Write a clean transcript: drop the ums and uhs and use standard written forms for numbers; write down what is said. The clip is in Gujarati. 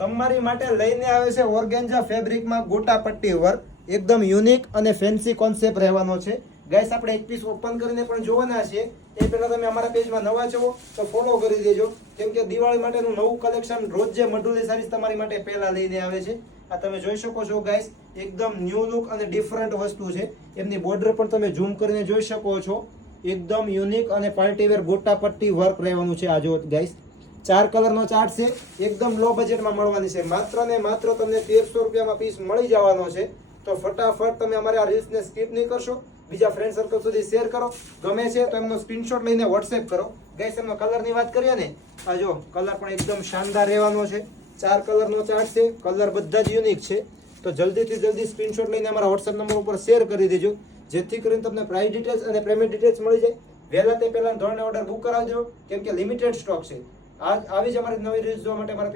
તમારી માટે લઈને આવે છે ઓર્ગેન્જા ફેબ્રિકમાં ગોટા પટ્ટી વર્ક, એકદમ યુનિક અને ફેન્સી કોન્સેપ્ટ રહેવાનો છે. ગાઈસ આપણે એક પીસ ઓપન કરીને પણ જોવાના છીએ. એ પહેલા તમે અમારા પેજમાં નવા છો તો ફોલો કરી દેજો, કેમ કે દિવાળી માટેનું નવું કલેક્શન રોજ જે મઢુલી સારીઝ તમારી માટે પહેલા લઈને આવે છે. આ તમે જોઈ શકો છો ગાઈસ, એકદમ ન્યૂ લુક અને ડિફરન્ટ વસ્તુ છે. એમની બોર્ડર પણ તમે ઝૂમ કરીને જોઈ શકો છો. એકદમ યુનિક અને પાર્ટીવેર ગોટા પટ્ટી વર્ક રહેવાનું છે. આ જો ગાઈસ 4 કલરનો ચાર્ટ છે, એકદમ લો બજેટમાં મળવાની છે. માત્ર ને માત્ર તમને 1300 રૂપિયામાં પીસ મળી જવાનો છે. તો ફટાફટ તમે અમારે આ રીલ્સને સ્કીપ નહીં કરશો, બીજા ફ્રેન્ડ સર્કલ સુધી શેર કરો. ગમે છે તો એમનો સ્ક્રીનશોટ લઈને વોટ્સએપ કરો. ગાઈસ એમનો કલરની વાત કરીએ ને, આ જો કલર પણ એકદમ શાનદાર રહેવાનો છે. 4 કલરનો ચાર્ટ છે, કલર બધા જ યુનિક છે. તો જલ્દીથી જલ્દી સ્ક્રીનશોટ લઈને અમારા વોટ્સએપ નંબર ઉપર શેર કરી દેજો, જેથી કરીને તમને પ્રાઇસ ડિટેલ્સ અને પેમેન્ટ ડિટેલ્સ મળી જાય. વહેલા તે પહેલા ધોરણે ઓર્ડર બુક કરાવજો, કેમ કે લિમિટેડ સ્ટોક છે. આવી જ અમારી નવી રીલ્સ જોવા માટે અમારા